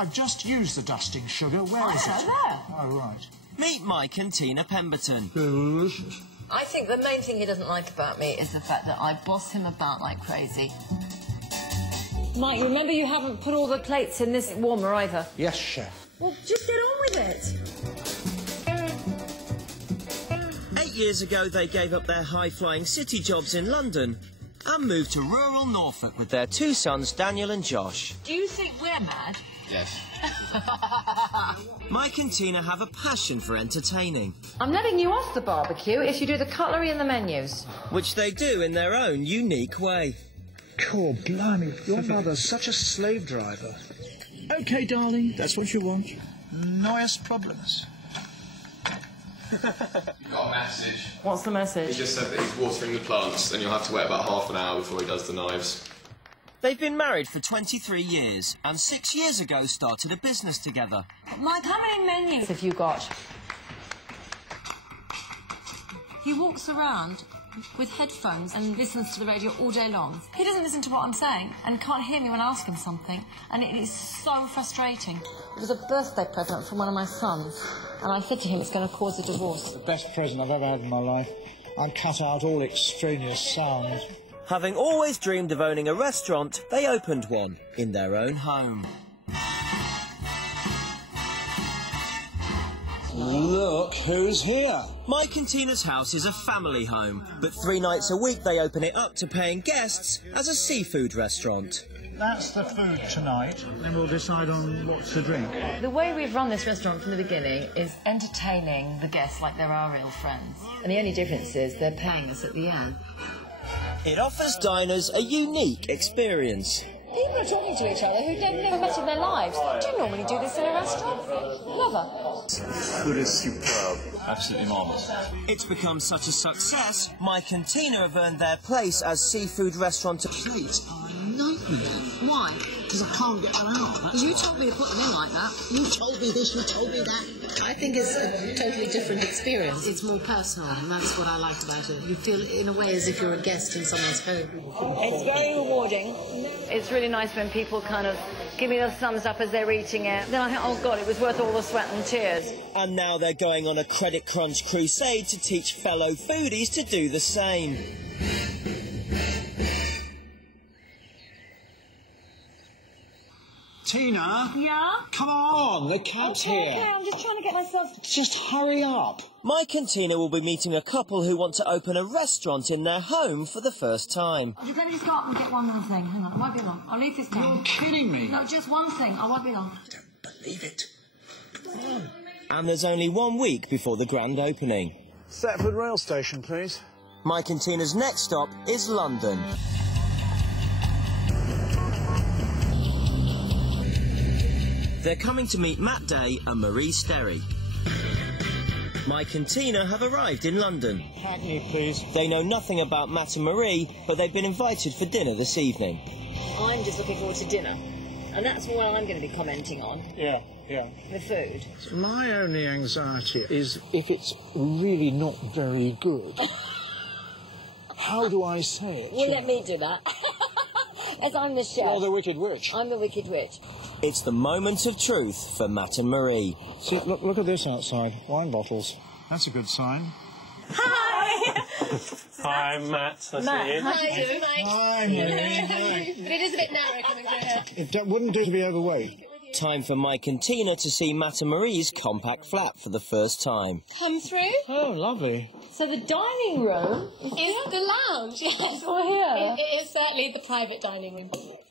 I've just used the dusting sugar. Where is it? There. Oh, right. Meet Mike and Tina Pemberton. I think the main thing he doesn't like about me is the fact that I boss him about like crazy. Mike, remember you haven't put all the plates in this warmer either. Yes, chef. Well, just get on with it. 8 years ago, they gave up their high-flying city jobs in London and moved to rural Norfolk with their 2 sons, Daniel and Josh. Do you think we're mad? Yes. Mike and Tina have a passion for entertaining, I'm letting you off the barbecue if you do the cutlery and the menus. which they do in their own unique way. Cool, blimey, your mother's such a slave driver. OK, darling, that's what you want. Nois problems. Got a message. What's the message? He just said that he's watering the plants and you'll have to wait about half an hour before he does the knives. They've been married for 23 years and 6 years ago started a business together. Mike, how many menus have you got? He walks around with headphones and listens to the radio all day long. He doesn't listen to what I'm saying and can't hear me when I ask him something, and it is so frustrating. It was a birthday present from one of my sons, and I said to him it's going to cause a divorce. The best present I've ever had in my life. I'll cut out all extraneous sounds. Having always dreamed of owning a restaurant, they opened one in their own home. Look who's here. Mike and Tina's house is a family home, but 3 nights a week they open it up to paying guests as a seafood restaurant. That's the food tonight, then we'll decide on what to drink. The way we've run this restaurant from the beginning is entertaining the guests like they're our real friends. And the only difference is they're paying us at the end. It offers diners a unique experience. People are talking to each other who they've never met in their lives. Do you normally do this in a restaurant? Never. Food is superb. Absolutely marvellous. It's become such a success, Mike and Tina have earned their place as seafood restaurateurs. Plates are a nightmare. Why? Because I can't get them out. Because you told me to put them in like that. You told me this, you told me that. I think it's a totally different experience. It's more personal, and that's what I liked about it. You feel, in a way, as if you're a guest in someone's home. It's very rewarding. It's really nice when people kind of give me the thumbs up as they're eating it. Then I think, oh, God, it was worth all the sweat and tears. And now they're going on a credit crunch crusade to teach fellow foodies to do the same. Tina? Yeah? Come on, the cab's here. Okay, I'm just trying to get myself... Just hurry up. Mike and Tina will be meeting a couple who want to open a restaurant in their home for the first time. Let me just go up and get one more thing. Hang on, it won't be long. I'll leave this down. You're kidding me. No, just one thing. I won't be long. I don't believe it. Come on. And there's only 1 week before the grand opening. Thetford rail station, please. Mike and Tina's next stop is London. They're coming to meet Matt Day and Marie Sterry. Mike and Tina have arrived in London. Hackney, please. They know nothing about Matt and Marie, but they've been invited for dinner this evening. I'm just looking forward to dinner. And that's what I'm going to be commenting on. Yeah. The food. My only anxiety is if it's really not very good. How do I say it? Well, let me do that. As I'm the chef. You're the Wicked Witch. I'm the Wicked Witch. It's the moment of truth for Matt and Marie. See, look at this outside. Wine bottles. That's a good sign. Hi! Hi, Matt. Nice to meet you. How are you doing, Mike? Hi, Marie. Hi. But it is a bit narrow coming through here. It wouldn't do to be overweight. Time for Mike and Tina to see Matt and Marie's compact flat for the first time. Come through. Oh, lovely. So the dining room is the lounge, yes. We're here. It is certainly the private dining room.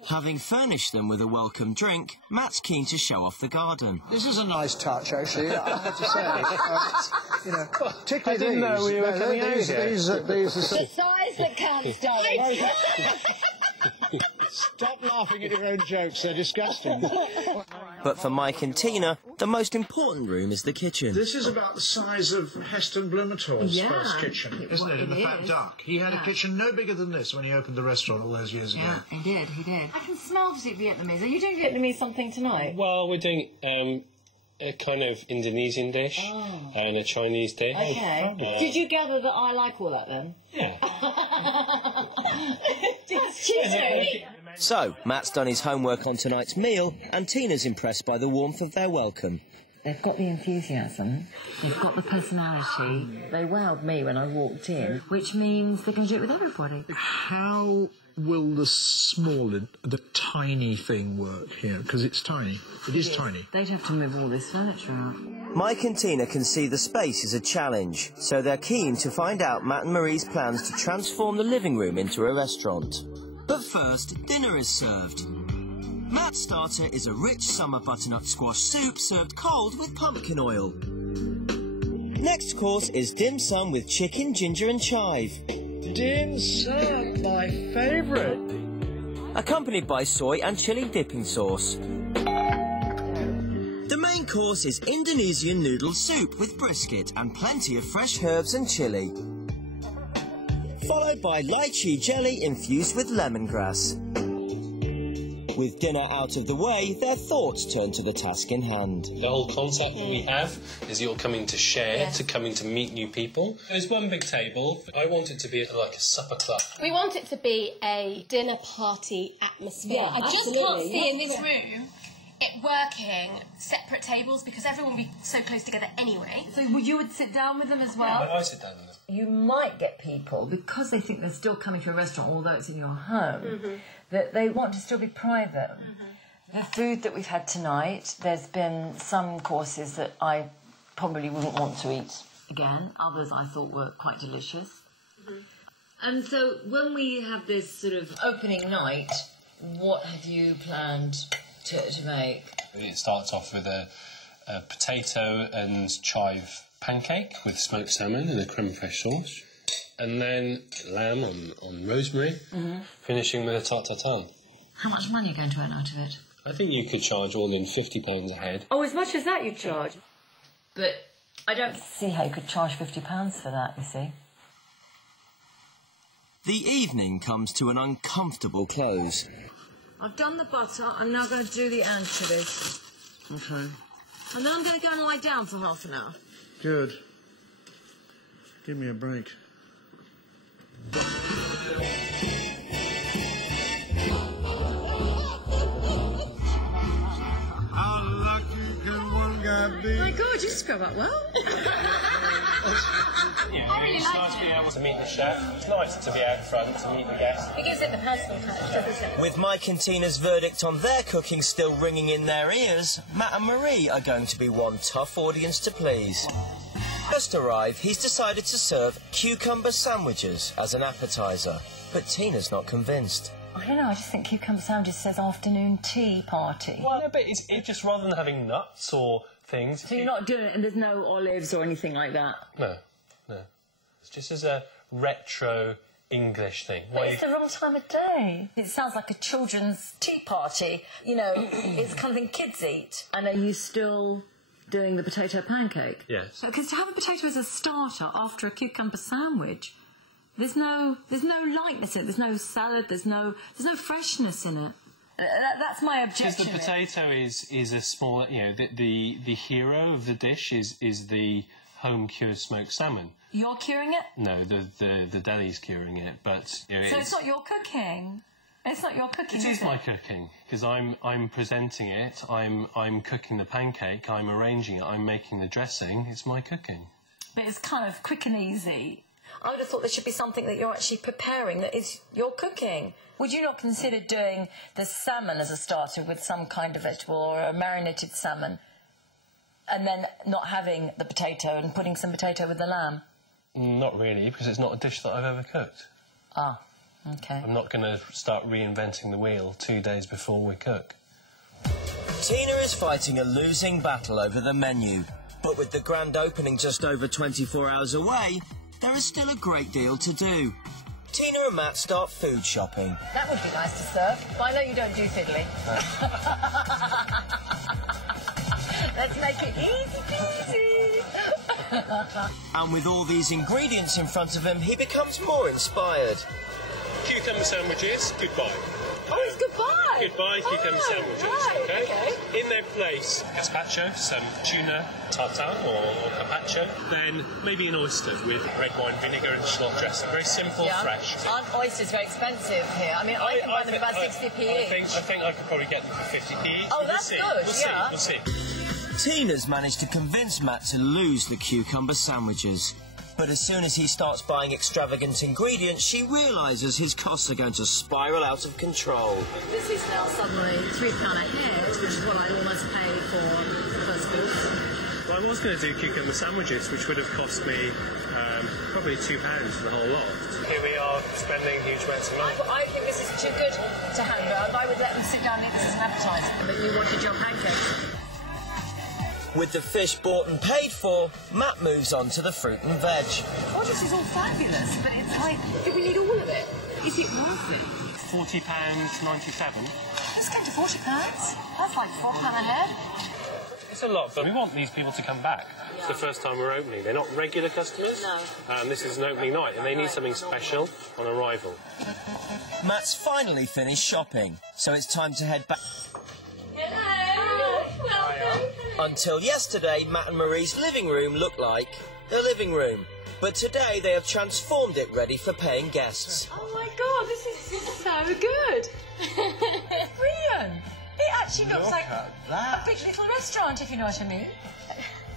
Having furnished them with a welcome drink, Matt's keen to show off the garden. This is a nice touch, actually, I have to say. You know, particularly I didn't know we were coming out here. These are the size that counts, darling. Stop laughing at your own jokes, they're disgusting. But for Mike and Tina, the most important room is the kitchen. This is about the size of Heston Blumenthal's first kitchen, isn't it? In the Fat Duck. He had a kitchen no bigger than this when he opened the restaurant all those years ago. Yeah, he did. I can smell the Vietnamese. Are you doing Vietnamese something tonight? Well, we're doing a kind of Indonesian dish and a Chinese dish. Okay. Did you gather that I like all that then? Yeah. Just cheating. So, Matt's done his homework on tonight's meal, and Tina's impressed by the warmth of their welcome. They've got the enthusiasm, they've got the personality. They wowed me when I walked in, which means they can do it with everybody. How will the tiny thing work here? Because it's tiny. It is tiny. They'd have to move all this furniture out. Mike and Tina can see the space is a challenge, so they're keen to find out Matt and Marie's plans to transform the living room into a restaurant. But first, dinner is served. Matt's starter is a rich summer butternut squash soup served cold with pumpkin oil. Next course is dim sum with chicken, ginger and chive. Dim sum, my favourite. Accompanied by soy and chilli dipping sauce. The main course is Indonesian noodle soup with brisket and plenty of fresh herbs and chilli. Followed by lychee jelly infused with lemongrass. With dinner out of the way, their thoughts turn to the task in hand. The whole concept that we have is you're coming to share, to coming to meet new people. There's one big table. I want it to be like a supper club. We want it to be a dinner party atmosphere. Yeah, I just can't see in this room it working separate tables because everyone will be so close together anyway. So you would sit down with them as well? Yeah, I sit down with them. You might get people, because they think they're still coming to a restaurant, although it's in your home, that they want to still be private. The food that we've had tonight, there's been some courses that I probably wouldn't want to eat again. Others I thought were quite delicious. And so when we have this sort of opening night, what have you planned to make? It starts off with a potato and chive pancake with smoked salmon and a creme fraiche sauce, and then lamb on rosemary, finishing with a tarte tatin. How much money are you going to earn out of it? I think you could charge all in £50 a head. Oh, as much as that you charge? But I don't see how you could charge £50 for that, you see. The evening comes to an uncomfortable close. I've done the butter, I'm now going to do the anchovies. Okay. And then I'm going to go and lie down for half an hour. Good. Give me a break. My God, you scrub up well. It's nice to be able to meet the chef. It's nice to be out front to meet the guests. It gives it the personal touch, doesn't it? With Mike and Tina's verdict on their cooking still ringing in their ears, Matt and Marie are going to be one tough audience to please. Just arrived, he's decided to serve cucumber sandwiches as an appetiser, but Tina's not convinced. I don't know, I just think cucumber sandwiches says afternoon tea party. Well, no, but it's just rather than having nuts or things... So you're not doing it and there's no olives or anything like that? No, no. It's just as a retro English thing. But it's the wrong time of day. It sounds like a children's tea party. You know, it's the kind of thing kids eat. And are you still doing the potato pancake? Yes. Because to have a potato as a starter after a cucumber sandwich, there's no lightness in it. There's no salad. There's no freshness in it. That's my objection. Because the potato is a small, you know, the hero of the dish is the home cured smoked salmon. You're curing it? No, the deli's curing it, but you know, so it's not your cooking. It's not your cooking. It is my cooking because I'm presenting it. I'm cooking the pancake. I'm arranging it. I'm making the dressing. It's my cooking. But it's kind of quick and easy. I would have thought there should be something that you're actually preparing that is your cooking. Would you not consider doing the salmon as a starter with some kind of vegetable or a marinated salmon and then not having the potato and putting some potato with the lamb? Not really, because it's not a dish that I've ever cooked. Ah, OK. I'm not going to start reinventing the wheel 2 days before we cook. Tina is fighting a losing battle over the menu, but with the grand opening just over 24 hours away, there is still a great deal to do. Tina and Matt start food shopping. That would be nice to serve, but I know you don't do fiddly. Let's make it easy peasy. And with all these ingredients in front of him, he becomes more inspired. Cucumber sandwiches, goodbye. Oh, it's goodbye. goodbye cucumber sandwiches, okay? In their place, gazpacho, some tuna tartare or carpaccio, then maybe an oyster with red wine vinegar and shallot dressing. Very simple, fresh. Aren't oysters very expensive here? I mean, I can buy them about 60p each. I think I could probably get them for 50p. Oh, that's good, We'll see. Tina's managed to convince Matt to lose the cucumber sandwiches. But as soon as he starts buying extravagant ingredients, she realises his costs are going to spiral out of control. This is now suddenly £3 a head, which is what I almost paid for the first course. Well, I was going to do cucumber sandwiches, which would have cost me probably £2 for the whole lot. Here we are spending huge amounts of money. I think this is too good to hand round. I would let them sit down and eat this as an appetizer. But you wanted your pancakes. With the fish bought and paid for, Matt moves on to the fruit and veg. Oh, this is all fabulous, but it's like, do we need all of it? Is it worth it? £40.97. It's going to £40. That's like £4 a head. It's a lot, but we want these people to come back. It's the first time we're opening. They're not regular customers. No. This is an opening night, and they need something special on arrival. Matt's finally finished shopping, so it's time to head back. Until yesterday, Matt and Marie's living room looked like their living room. But today they have transformed it ready for paying guests. Oh my God, this is so good. Brilliant. It actually looks like a big little restaurant, if you know what I mean.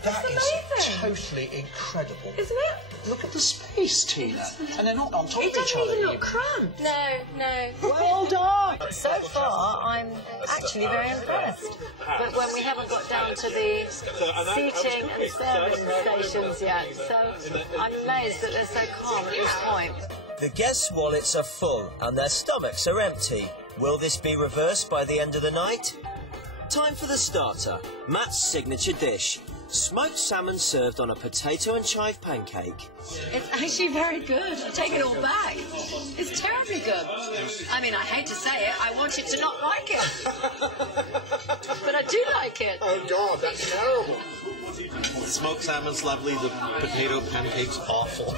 That it's is amazing. totally incredible. Isn't it? Look at the space, Tina. And they're not on top of It each other. doesn't even look cramped. No. Well done. So far, I'm actually very impressed. But when we haven't got down to the seating and serving stations yet, so I'm amazed that they're so calm at this point. The guests' wallets are full and their stomachs are empty. Will this be reversed by the end of the night? Time for the starter, Matt's signature dish. Smoked salmon served on a potato and chive pancake. It's actually very good. I take it all back. It's terribly good. I mean, I hate to say it, I wanted to not like it. But I do like it. Oh, God, that's terrible. The smoked salmon's lovely, the potato pancake's awful.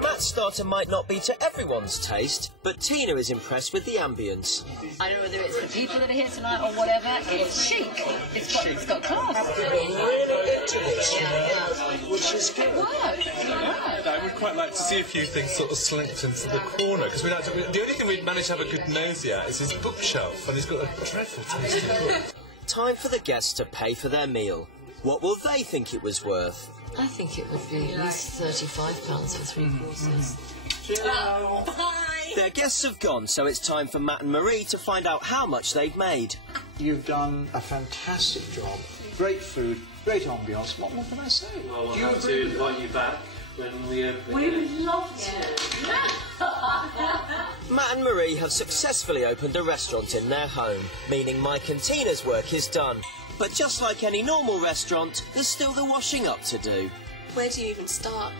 Matt's starter might not be to everyone's taste, but Tina is impressed with the ambience. I don't know whether it's the people that are here tonight or whatever. It's chic. It's got class. Really into this, which is good. It works. I would quite like to see a few things sort of slipped into the corner, because the only thing we've managed to have a good nosy at is his bookshelf, and he's got a dreadful taste in book. Time for the guests to pay for their meal. What will they think it was worth? I think it would be at least £35 for 3 courses. Their guests have gone, so it's time for Matt and Marie to find out how much they've made. You've done a fantastic job. Great food, great ambience. What more can I say? Well, we'll have to invite you back when we open. We would love to. Matt and Marie have successfully opened a restaurant in their home, meaning Mike and Tina's work is done. But just like any normal restaurant, there's still the washing up to do. Where do you even start?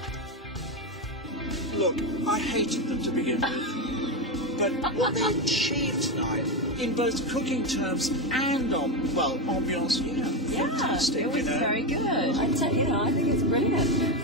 Look, I hated them to begin with. But what they achieved tonight, in both cooking terms and ambiance, fantastic, it was very good. I think it's brilliant.